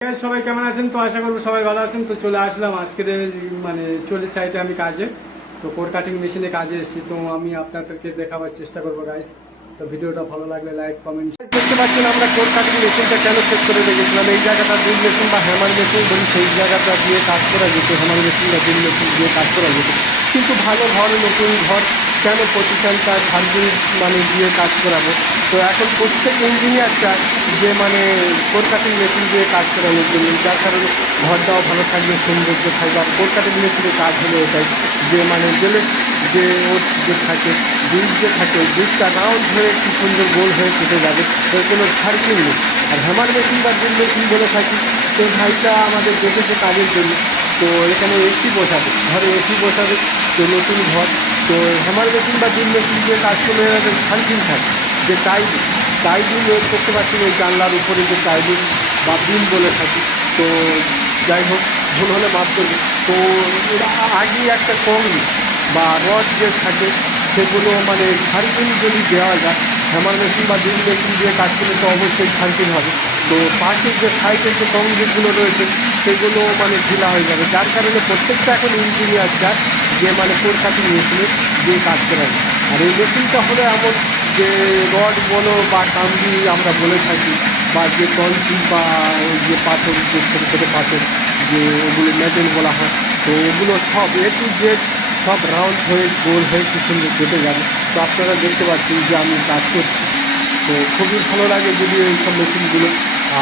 সবাই কেমন আছেন? তো আশা করবো সবাই ভালো আছেন। তো চলে আসলাম আজকের মানে 40 সাইটে আমি কাজে, তো কোর কাটিং মেশিনে কাজে এসেছি। তো আমি আপনাদেরকে দেখাবার চেষ্টা করবো গাইস। তো ভিডিওটা ভালো লাগলে লাইক কমেন্ট। দেখতে পাচ্ছেন আমরা কোর কাটিং মেশিনটা কেন সেট করে রেখেছিলাম। এই জায়গাটা ড্রিল মেশিন বা হ্যামার মেশিন বলি, সেই জায়গাটা দিয়ে কাজ করা যেত, হ্যামার মেশিন বা ড্রিল মেশিন দিয়ে কাজ করা যেত। কিন্তু ভালো ঘর, নতুন ঘর, কেন প্রতিষ্ঠানটা সার্ভিং মানে দিয়ে কাজ করাবো? তো এখন প্রত্যেক ইঞ্জিনিয়ার চায় যে মানে কোর কাটিং মেশিন দিয়ে কাজ করানোর জন্য, যার কারণে ঘরটাও ভালো থাকবে, সৌন্দর্য থাকবে। আর কোর কাটিং মেশিনের কাজ হলো এটাই যে মানে গেলে যে ওর যে থাকে ব্রিজ যে থাকে, ওই ব্রিজটা রাউন্ড হয়ে কি সুন্দর গোল হয়ে কেটে যাবে, এর কোনো সার্কিং নেই। আর হ্যামার মেশিন বা ড্রিল মেশিন বলে থাকি, তো ভাইটা আমাদের দেখেছে কাজের জন্য। তো এখানে এসি বসাবে, ঘরে এসি বসাবে, তো নতুন ঘর। তো হ্যামার মেশিন বা ড্রিল মেশিন দিয়ে কাজ করলে সার্কিং থাকে, যে টাইডিং করতে পারছি ওই জানলার উপরে যে টাইডিং বা বিম বলে থাকি। তো যাই হোক, ভুল হলে মাপ করবে। তো আগে একটা কংক্রিট বা রড যে থাকে সেগুলো মানে সার্কিং যদি দেওয়া যায়, হ্যামার মেশিন বা ড্রিল মেশিন দিয়ে কাজ করলে তো অবশ্যই সার্কিং হবে। তো পাশের যে সাইডের যে কংক্রিটগুলো রয়েছে সেগুলো মানে ঢিলা হয়ে যাবে, যার কারণে প্রত্যেকটা এখন ইঞ্জিনিয়ার চায় যে মানে কোর কাটিং মেশিনে দিয়ে কাজ করা যায়। আর এই মেশিনটা হলো এমন যে রড বলো বা কাম্বি আমরা বলে থাকি, বা যে কঞ্চি বা ওই যে পাথর, যে ছোটো ছোটো পাথর যে ওগুলো মেটেল বলা হয়, তো ওগুলো সব টু জেড সব রাউন্ড হয়ে গোল হয়ে কি সুন্দর কেটে যাবে। তো আপনারা দেখতে পাচ্ছেন যে আমি কাজ করছি, তো খুবই ভালো লাগে যদি এইসব মেশিনগুলো।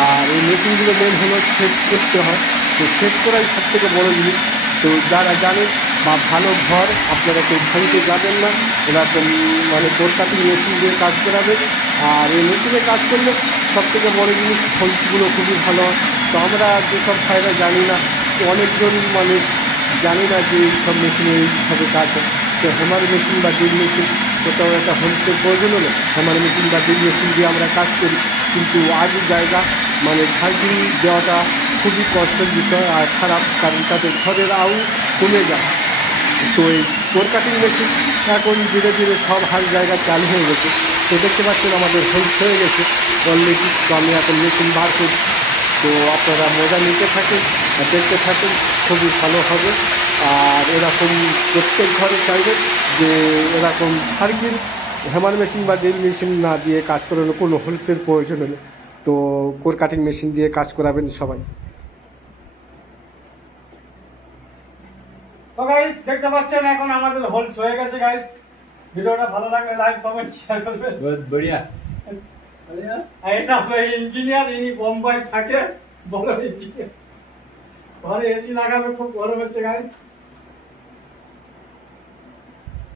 আর এই মেশিনগুলো মেন হলো সেট করতে হয়, তো সেট করাই সব থেকে বড়ো জিনিস। তো যারা জানেন বা ভালো ঘর, আপনারা কেউ ভাঙতে যাবেন না, এরকম মানে কোর কাটিং মেশিন দিয়ে কাজ করাবে। আর এই মেশিনে কাজ করলে সব থেকে বড়ো জিনিস ফলসগুলো খুবই ভালো হয়। তো আমরা যেসব ভাইরা জানি না, তো অনেকজন মানুষ জানি না যে এইসব মেশিনে এইভাবে কাজ হয়। তো হ্যামার মেশিন বা ড্রিল মেশিন, কোথাও একটা হোমসের প্রয়োজন হলো হ্যামার মেশিন বা ড্রিল মেশিন দিয়ে আমরা কাজ করি। কিন্তু আজই জায়গা মানে সার্কিং দেওয়াটা খুবই কষ্টের বিষয় আর খারাপ, কারণ তাদের ঘরের আউ কমে যায়। তো এই কোর কাটিং মেশিন এখন ধীরে ধীরে সব হার জায়গায় চালু হয়ে গেছে। তো দেখতে পাচ্ছেন আমাদের হোলস হয়ে গেছে অলরেডি। তো আমি এখন মেশিন বার করছি, তো আপনারা মজা নিতে থাকেন আর দেখতে থাকেন, খুবই ভালো হবে। আর এরকম প্রত্যেক ঘরে চাইবে যে এরকম সার্কিল হ্যামার মেশিন বা ড্রিল মেশিন না দিয়ে কাজ করানো, কোনো হোলসের প্রয়োজন হলে তো কোর কাটিং মেশিন দিয়ে কাজ করাবেন সবাই। তো গাইস দেখতে পাচ্ছেন এখন আমাদের হোলস হয়ে গেছে গাইস। ভিডিওটা ভালো লাগলে লাইক কমেন্ট শেয়ার করবেন। বহুত বড়িয়া। আর এটা হলো ইঞ্জিনিয়ার, ইনি বোম্বাই থাকে, বড় ইঞ্জিনিয়ার। ঘরে এসি লাগাবে, খুব গরম হচ্ছে গাইস।